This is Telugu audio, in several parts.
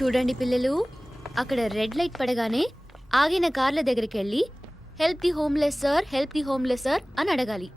చూడండి పిల్లలు, అక్కడ రెడ్ లైట్ పడగానే ఆగిన కార్ల దగ్గరికి వెళ్ళి help the homeless sir, help the homeless sir అని అడగాలి.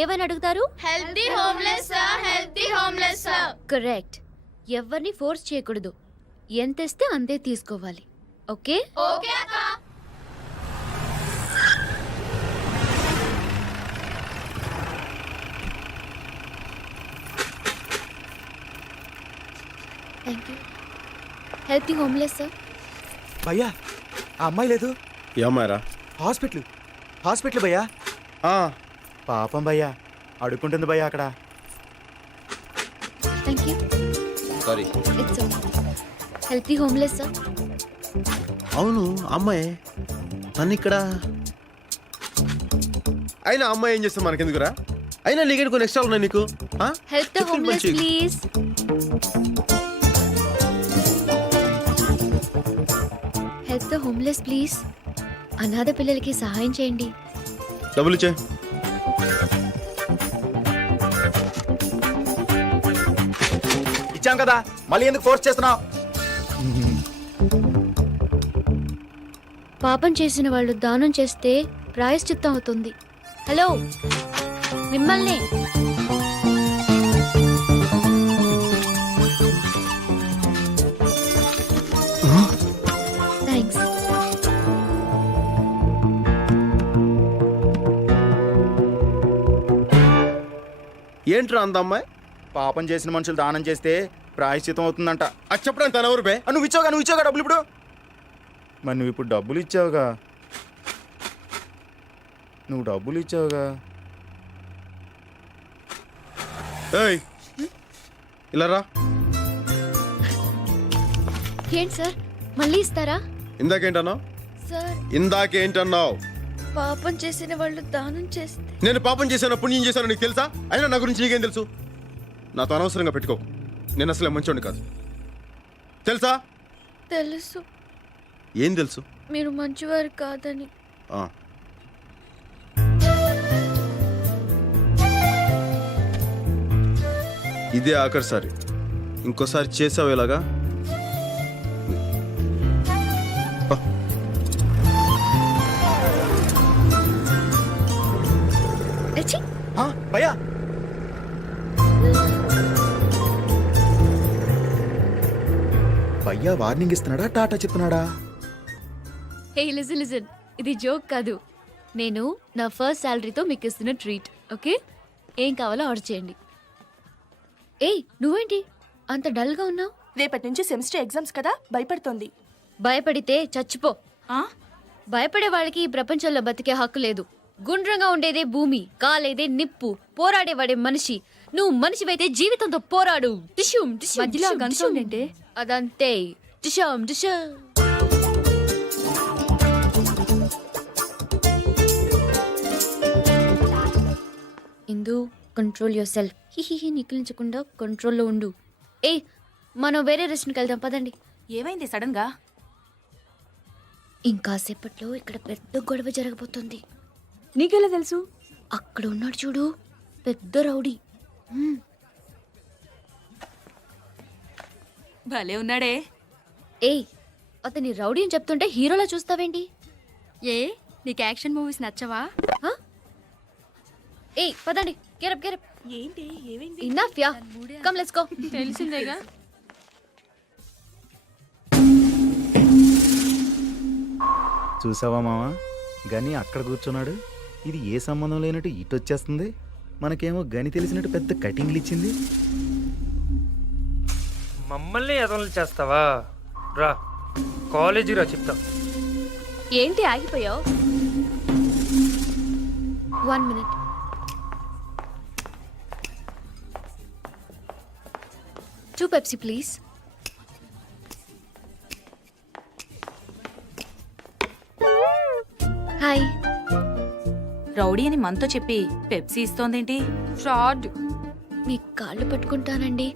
ఏమని అడుగుతారు? Help the homeless sir, help the homeless sir. Correct. ఎవరిని ఫోర్స్ చేయకూడదు. ఎంత ఇస్తే అంతే తీసుకోవాలి. ఓకే? ఓకే అక్క. Thank you. Help the homeless sir. భయ్యా ఆ అమ్మాయి లేదు. ఏమ్మాయరా? హాస్పిటల్ భయ్యా. పాపం భయ్యా, అడుక్కుంటుంది భయ్యా అక్కడ. Thank you. Sorry. It's okay. Help the homeless sir. అవును అమ్మాయి నన్ను ఇక్కడ అయినా అమ్మాయి ఏం చేస్తా మనకెందుకురా? అయినా నీకు కొన్ని ఎక్స్ట్రా ఉన్నాయి నీకు. Help the homeless please. Help the homeless please. అనాథ పిల్లలకి సహాయం చేయండి. డబ్బులు ఇచ్చే. ఇచ్చాం కదా, మళ్ళీ ఎందుకు ఫోర్స్ చేస్తున్నావు? పాపం చేసిన వాళ్ళు దానం చేస్తే ప్రాయశ్చిత్తం అవుతుంది. హలో, మిమ్మల్ని. థ్యాంక్స్. ఏంట్రా అంత అమ్మాయి? పాపం చేసిన మనుషులు దానం చేస్తే ప్రాయశ్చితం అవుతుందంట. అది చెప్పడానికి తన ఎవరు బే? నువ్వు ఇచ్చావుగా డబ్బులు ఇప్పుడు. మరి నువ్వు ఇప్పుడు డబ్బులు ఇచ్చావుగా. ఏయ్ ఇలా రా. ఏంటి సార్, మళ్ళీ ఇస్తారా? ఇందాకేంటన్నావు? సార్, ఇందాకేంటన్నావు? పాపం చేసిన వాళ్ళు దానం చేస్తే. నేను పాపం చేశాను, పుణ్యం చేశాను నీకు తెలుసా? అయినా నా గురించి నీకేం తెలుసు? నాతో అనవసరంగా పెట్టుకో. నేను అసలే మంచోడిని కాదు, తెలుసా? తెలుసు. ఏం తెలుసు? మీరు మంచివారు కాదని. ఇదే ఆఖరిసారి. ఇంకోసారి చేసావు ఇలాగా. భయ్యా భయ్యా వార్నింగ్ ఇస్తున్నాడా, టాటా చెప్తున్నాడా? హే లిజన్, ఇది జోక్ కాదు. నేను నా ఫస్ట్ శాలరీతో మీకు ఇస్తున్న ట్రీట్. ఓకే, ఏం కావాలో ఆర్డర్ చేయండి. ఏయ్, నువ్వేంటి అంత డల్గా ఉన్నావు? రేపటి నుంచి సెమిస్టర్ ఎగ్జామ్స్ కదా, భయపడుతోంది. భయపడితే చచ్చిపో. భయపడే వాళ్ళకి ఈ ప్రపంచంలో బతికే హక్కు లేదు. గుండ్రంగా ఉండేదే భూమి, కాలేదే నిప్పు, పోరాడేవాడే మనిషి. నువ్వు మనిషివైతే జీవితంతో పోరాడు. టిష్యూమ్ మధ్యలో గన్సౌండ్ ఏంటి? అదంతే. టిష్యూమ్ టిష్యూమ్. ఇందు, కంట్రోల్ యువర్ సెల్ఫ్. హిహిహి నికిలించకుండా కంట్రోల్లో ఉండు. ఏ, మనం వేరే రెస్టారెంట్కి వెళ్దాం పదండి. ఏమైంది సడన్ గా? ఇంకాసేపట్లో ఇక్కడ పెద్ద గొడవ జరగబోతుంది. నీకెలా తెలుసు? అక్కడ ఉన్నాడు చూడు, పెద్ద రౌడీ. భలే ఉన్నాడే. ఏయ్, అతని రౌడీ అని చెప్తుంటే హీరోలా చూస్తావేంటి? ఏ, నీకు యాక్షన్ మూవీస్ నచ్చవా? ఏయ్ పదండి, గెరప్. ఏంటి ఏమైంది? Enough yeah, come let's go. తెలిసిందేగా. చూసావా మావా, గని అక్కడ కూర్చున్నాడు. ఇది ఏ సంబంధం లేనట్టు ఇటు వచ్చేస్తుంది. మనకేమో గని తెలిసినట్టు పెద్ద కటింగ్లు ఇచ్చింది. మమ్మల్ని ఎదవలు చేస్తావా? రా కాలేజీ రా చెప్తాం. ఏంటి ఆగిపోయావు? 1 minute. Two Pepsi, please. Hi. Rowdy అని మనతో చెప్పి పెప్సీ ఇస్తోందేంటి? ఫ్రాడ్. మీ కాళ్ళు పట్టుకుంటానండి,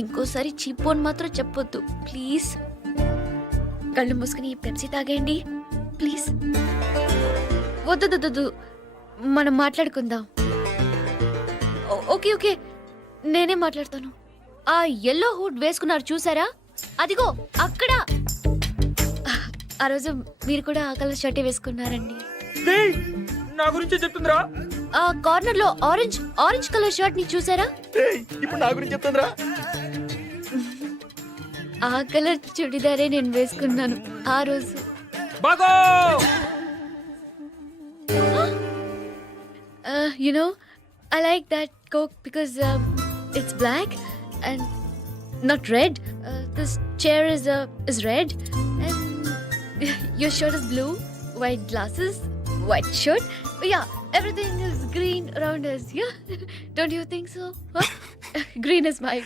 ఇంకోసారి చీపోన్ మాత్రం చెప్పొద్దు ప్లీజ్. కళ్ళు మూసుకుని ఈ పెప్సీ తాగేయండి ప్లీజ్. వద్దు, మనం మాట్లాడుకుందాం. ఓకే, నేనే మాట్లాడతాను. ఆ ఎల్లో హుడ్ వేసుకున్నారు చూసారా, అదిగో అక్కడ. ఆ రోజు మీరు కూడా ఆ కలర్ షర్టే వేసుకున్నారండి. డేయ్, నా గురించి చెప్తుందిరా. ఆ కార్నర్ లో ఆరెంజ్ కలర్ షర్ట్ ని చూసారా? ఇప్పుడు నా గురించి చెప్తుందిరా. ఆ కలర్ చుడిదారే నేను వేసుకున్నాను ఆ రోజు. బాగో You know, I like that Coke because it's black and not red. This chair is red and your shirt is blue, white glasses, white shirt. Yeah, everything is green around us. Yeah, don't you think so? Huh? Green is my.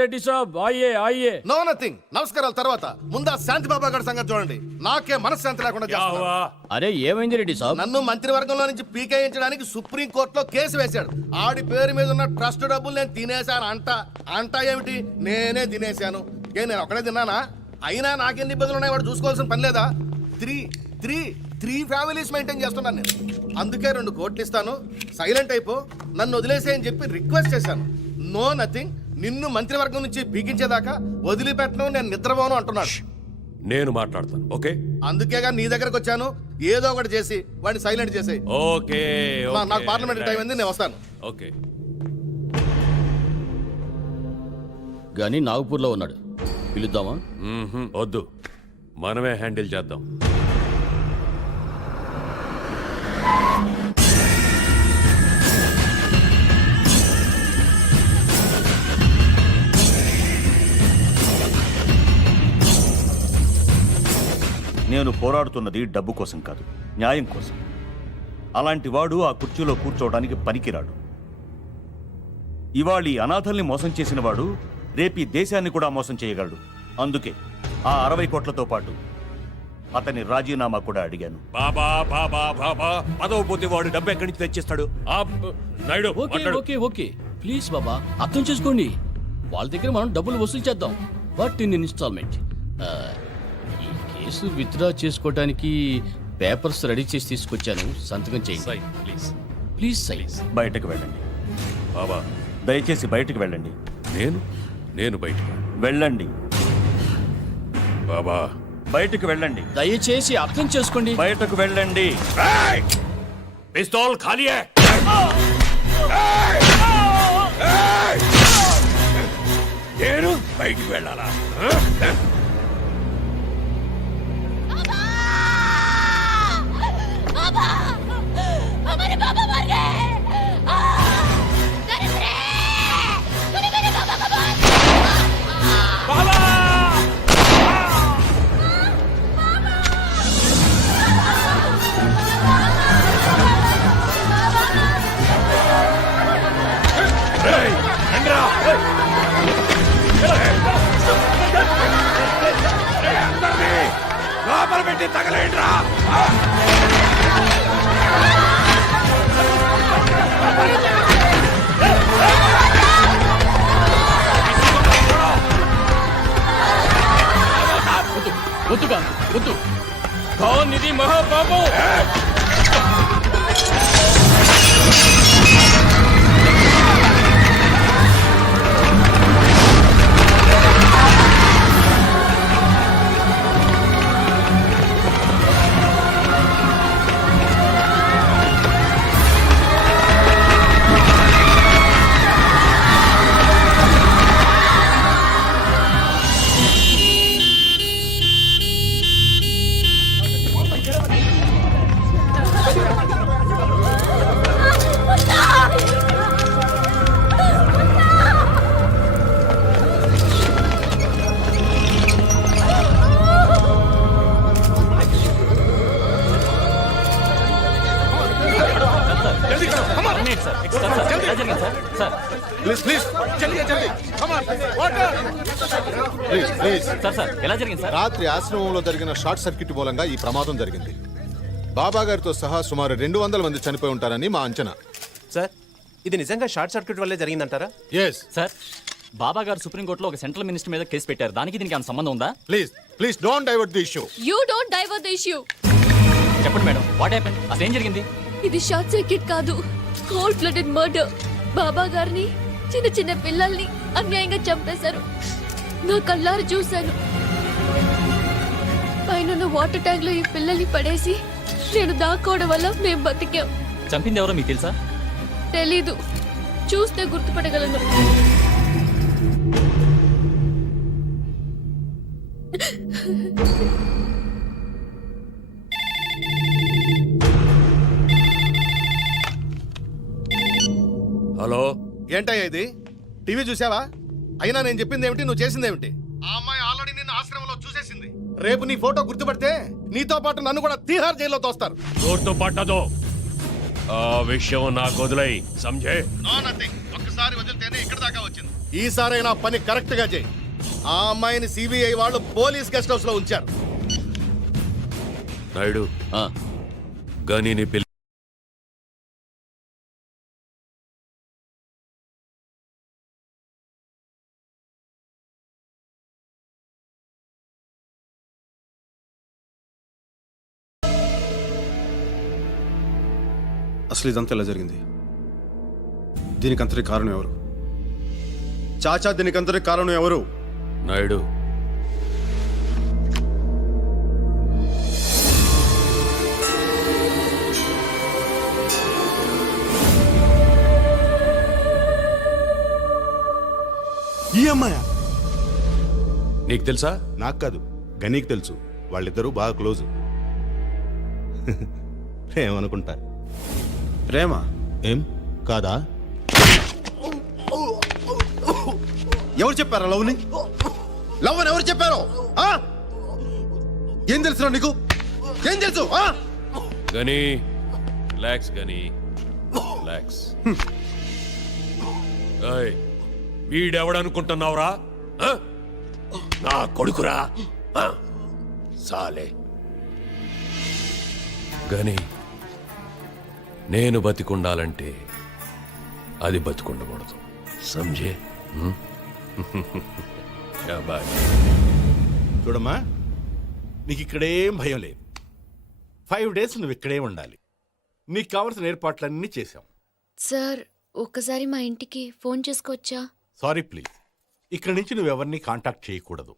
Reddy సాబ్ ఆయ్యే ఆయ్యే. No nothing. నమస్కారాల తర్వాత ముందా శాంతి బాబా గారి సంగతి చూడండి. నాకే మనశ్శాంతి లేకుండా చేస్తున్నారు. అరే ఏమైంది రెడ్డి సాబ్? నన్ను మంత్రివర్గంలో నుంచి పీకేయించడానికి సుప్రీం కోర్టులో కేసు వేశాడు. ఆడి పేరు మీద ఉన్న ట్రస్ట్ డబ్బులు నేను తినేశాను అంట ఏమిటి? నేనే తినేశాను. నేను ఒక్కడే తిన్నానా? అయినా నాకెన్ని ఇబ్బందులు ఉన్నాయి వాడు చూసుకోవాల్సిన పని లేదా? త్రీ ఫ్యామిలీస్ మెయింటైన్ చేస్తున్నాను నేను. అందుకే 2 కోట్లు ఇస్తాను, సైలెంట్ అయిపో, నన్ను వదిలేసేయని చెప్పి రిక్వెస్ట్ చేశాను. No nothing. నిన్ను మంత్రివర్గం నుంచి పీకించేదాకా వదిలిపెట్టను, నేను నిద్రపోను అంటున్నాడు. నేను మాట్లాడతాను, ఓకే? అందుకేగా నీ దగ్గరకు వచ్చాను. ఏదో ఒకటి చేసి వాడిని సైలెంట్ చేసేయి. ఓకే నాకు పార్లమెంట్ టైం అయింది, నేను వస్తాను. ఓకే. గాని నాగపూర్లో ఉన్నాడు, పిలుద్దామా? వద్దు, మనమే హ్యాండిల్ చేద్దాం. నేను పోరాడుతున్నది డబ్బు కోసం కాదు, న్యాయం కోసం. అలాంటి వాడు ఆ కుర్చీలో కూర్చోవడానికి పనికిరాడు. ఇవాళ ఈ అనాథల్ని మోసం చేసిన వాడు రేపీ దేశాన్ని కూడా మోసం చేయగలడు. అందుకే ఆ 60 కోట్లతో పాటు అతని రాజీనామా కూడా అడిగాను. బాబా బాబా బాబా, పదవి పోతే వాడు డబ్బు ఎక్కడి నుంచి తెచ్చిస్తాడు? నాయుడు ఓకే మాట్లాడు. ఓకే ఓకే ప్లీజ్ బాబా, అర్థం చేసుకోండి. వాళ్ళ దగ్గర మనం డబ్బులు వసూలు చేద్దాం, బట్ ఇన్ ఇన్స్టాల్మెంట్. ఈ కేసు విత్డ్రా చేసుకోవడానికి పేపర్స్ రెడీ చేసి తీసుకొచ్చాను, సంతకం చేయండి సైన్, ప్లీజ్. Please sign. బయటకు వెళ్ళండి బాబా, దయచేసి బయటకు వెళ్ళండి. నేను బయటకు. వెళ్ళండి బాబా, బయటకు వెళ్ళండి. దయచేసి అర్థం చేసుకోండి. బయటకు వెళ్ళండి. పిస్తోల్ ఖాళీ హై. నేను బయటికి వెళ్ళాలా? हमारे पापा मर गए। मेरे पापा को లోపల పెట్టి తగలేండ్రా. వద్దు ఖాన్ ఇది మహాపాపం. ప్లీజ్ ప్లీజ్ జల్దీ జల్దీ come on water please please. Sir ఎలా జరిగింది సార్? రాత్రి ఆశ్రమంలో జరిగిన షార్ట్ సర్క్యూట్ మూలంగా ఈ ప్రమాదం జరిగింది. బాబా గారితో సహా సుమారు 200 మంది చనిపోయి ఉంటారని మా అంచనా. సార్, ఇది నిజంగా షార్ట్ సర్క్యూట్ వల్లే జరిగిందంటారా? ఎస్ సార్, బాబా గారు సుప్రీంకోర్టులో ఒక సెంట్రల్ మినిస్టర్ మీద కేసు పెట్టారు. దానికి దీనికి ఏమైనా సంబంధం ఉందా? Please please don't divert the issue. You don't divert the issue. చెప్పండి మేడం, వాట్ హ్యాపెన్? అసలు ఏం జరిగింది? ఇది షార్ట్ సర్క్యూట్ కాదు, కోల్డ్ బ్లడెడ్ మర్డర్. బాబా గారిని చిన్న చిన్న పిల్లల్ని అన్యాయంగా చంపేశారు. నా కళ్ళారు చూశాను. పైన వాటర్ ట్యాంక్ లో ఈ పిల్లల్ని పడేసి నేను దాక్కోవడం వల్ల మేము బతికాం. చంపింది ఎవరో మీకు తెలుసా? తెలీదు, చూస్తే గుర్తుపట్టగలను. హలో, ఏంటయ్యా ఇది? టీవీ చూసావా? అయినా నేను చెప్పింది ఏమిటి, నువ్వు చేసింది ఏమిటి? ఆ అమ్మాయి ఆల్రెడీ నిన్ను ఆశ్రమంలో చూసేసింది. రేపు నీ ఫోటో గుర్తుపడితే నీతో పాటు నన్ను కూడా తీహార్ జైల్లో తోస్తారు. జోర్తో పట్టదు. ఆ విషయం నాకు వదిలేయి, సంజే. No nothing. ఒక్కసారి వదిలితేనే ఇక్కడ దాకా వచ్చింది. ఈసారైనా పని కరెక్ట్ గా చేయి. ఆ అమ్మాయిని సిబిఐ వాళ్ళు పోలీస్ గెస్ట్ హౌస్ లో ఉంచారు. నాయుడు, ఆ, గనీని పిల్ల. అసలు ఇదంతా ఎలా జరిగింది? దీనికంతటి కారణం ఎవరు? చాచా, దీనికంతటి కారణం ఎవరు? నాయుడు, ఈ అమ్మాయా? నీకు తెలుసా? నాకు కాదు, గనీకి తెలుసు. వాళ్ళిద్దరూ బాగా క్లోజు. ఏమనుకుంటా? ప్రేమ? ఏం కాదా? ఎవరు చెప్పారా లవ్ని? లవ్ అని ఎవరు చెప్పారు? ఆ? ఏం తెలుసురా నీకు? ఏం తెలుసు? ఆ? గని రిలాక్స్, గని రిలాక్స్. ఏయ్, వీడెవడనుకుంటున్నావురా? ఆ? నా కొడుకురా. ఆ? సాలే. గని నేను బతికుండాలంటే అది బతికుండకూడదు, సంజే. శాబాష్. చూడమ్మా, నీకు ఇక్కడేం భయం లేదు. 5 days నువ్వు ఇక్కడే ఉండాలి. నీకు కావలసిన ఏర్పాట్లన్నీ చేశాం. సార్, ఒక్కసారి మా ఇంటికి ఫోన్ చేసుకోవచ్చా? సారీ ప్లీజ్, ఇక్కడి నుంచి నువ్వు ఎవరిని కాంటాక్ట్ చేయకూడదు.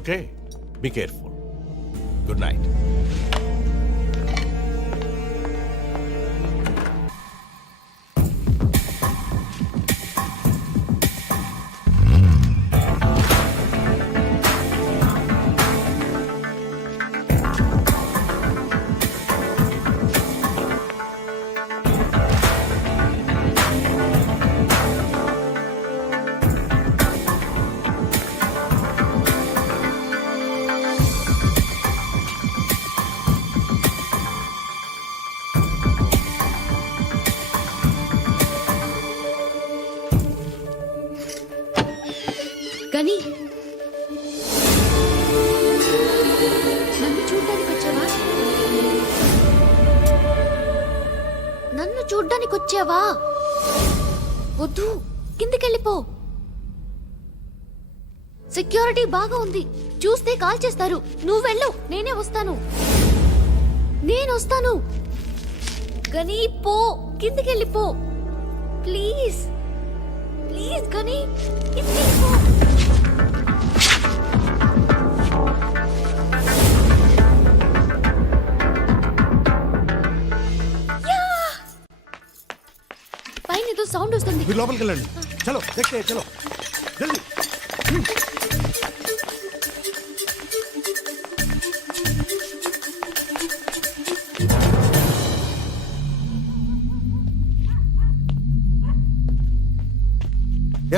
Okay, be careful. Good night. కానీ నన్ను చూడ్డానికి వచ్చావా? నన్ను చూడ్డానికి వచ్చావా? వద్దు, కిందకెళ్ళిపో. సెక్యూరిటీ బాగా ఉంది, చూస్తే కాల్ చేస్తారు. నువ్వు వెళ్ళు, నేనే వస్తాను. నేను వస్తాను. గనీ పో, కిందకెళ్ళిపో ప్లీజ్. ప్లీజ్ గనీ, కిందకెళ్ళిపో. పైన ఏదో సౌండ్ వస్తుంది. మీరు లోపలికి వెళ్ళండి. చలో देखते చలో జల్దీ.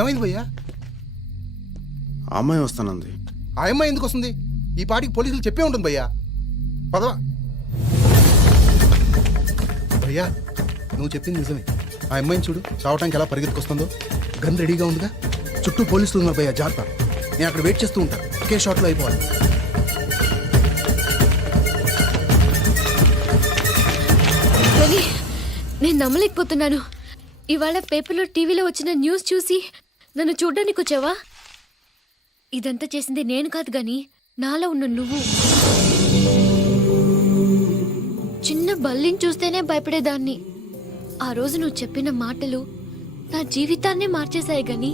ఏమైంది భయ్యా? ఆ అమ్మాయి వస్తానంది. ఆ అమ్మాయి ఎందుకు వస్తుంది? ఈ పాటికి పోలీసులు చెప్పే ఉంటుంది భయ్యా. పదవా భయ్యా, నువ్వు చెప్పింది నిజమే. ఆ అమ్మాయిని చూడు, చావటానికి ఎలా పరిగెత్తుకొస్తుందో. గన్ రెడీగా ఉందిగా. చుట్టూ పోలీసులు ఉన్నారు భయ్యా, జాగ్రత్త. నేను అక్కడ వెయిట్ చేస్తూ ఉంటా, ఒకే షాట్లో అయిపోవాలి. నేను నమ్మలేకపోతున్నాను. ఇవాళ పేపర్లో టీవీలో వచ్చిన న్యూస్ చూసి నన్ను చూడ్డానికి వచ్చావా? ఇదంతా చేసింది నేను కాదు గాని నాలో ఉన్న నువ్వు. చిన్న బల్లిని చూస్తేనే భయపడేదాన్ని. ఆ రోజు నువ్వు చెప్పిన మాటలు నా జీవితాన్నే మార్చేశాయి గని.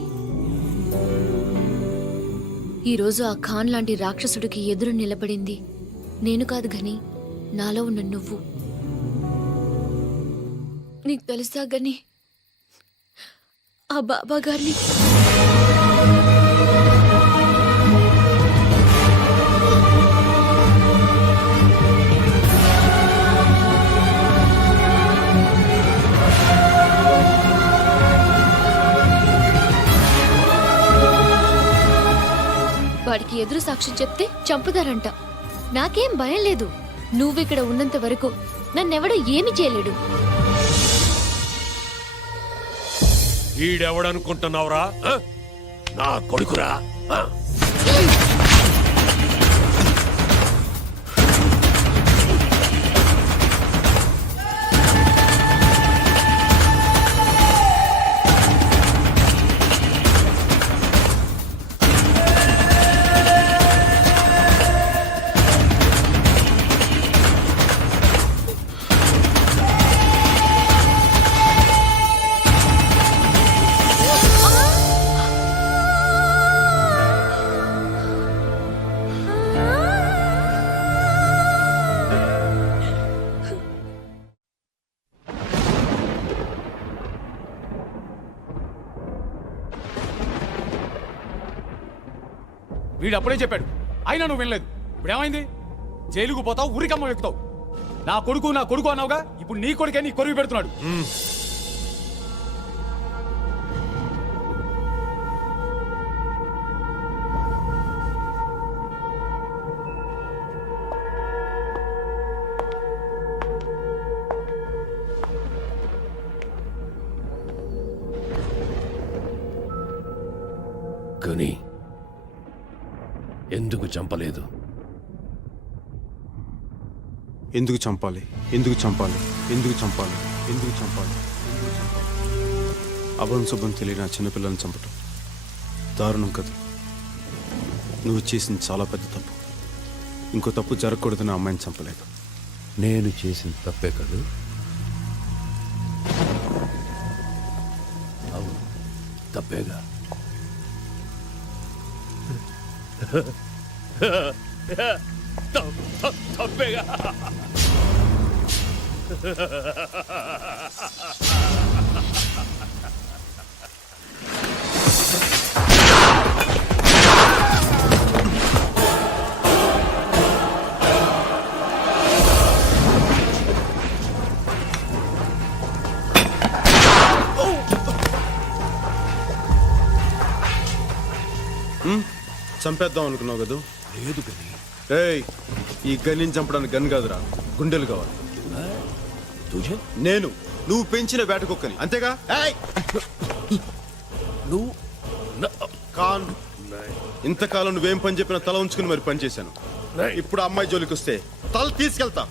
ఈరోజు ఆ ఖాన్ లాంటి రాక్షసుడికి ఎదురు నిలబడింది నేను కాదు గని, నాలో ఉన్న నువ్వు. నీకు తెలుసా గని, ఆ బాబా గారిని వాడికి ఎదురు సాక్ష్యం చెప్తే చంపుతారంట. నాకేం భయం లేదు. నువ్విక్కడ ఉన్నంత వరకు నన్నెవడూ ఏమి చేయలేడు. ఈడెవడనుకుంటున్నావురా? నా కొడుకురా. వీడు అప్పుడే చెప్పాడు, అయినా నువ్వు వినలేదు. ఇప్పుడు ఏమైంది? జైలుకు పోతావు, ఊరికమ్మ ఎక్కుతావు. నా కొడుకు అన్నావుగా, ఇప్పుడు నీ కొడుకే నీ కొరువు పెడుతున్నాడు. కానీ ఎందుకు చంపలేదు? ఎందుకు చంపాలి? ఎందుకు చంపాలి? ఎందుకు చంపాలి? ఎందుకు చంపాలి? అభం శుభం తెలియని ఆ చిన్నపిల్లల్ని చంపటం దారుణం కదా. నువ్వు చేసింది చాలా పెద్ద తప్పు. ఇంకో తప్పు జరగకూడదని ఆ అమ్మాయిని చంపలేదు. నేను చేసిన తప్పే కాదు. అవును, తప్పేగా. తప్పేగా. చంపేద్దాం అనుకున్నావు కదా? లేదు గని. ఏయ్, ఈ గనిని చంపడానికి గన్ కాదురా, గుండెలు కావాలి. నువ్వు పెంచిన వేట కుక్కని, అంతేగా? ఏయ్! నువ్వు కాన్, ఇంతకాలం నువ్వేం పని చెప్పినా తల ఉంచుకుని మరి పని చేశాను. ఇప్పుడు ఆ అమ్మాయి జోలికి వస్తే తల తీసుకెళ్తా.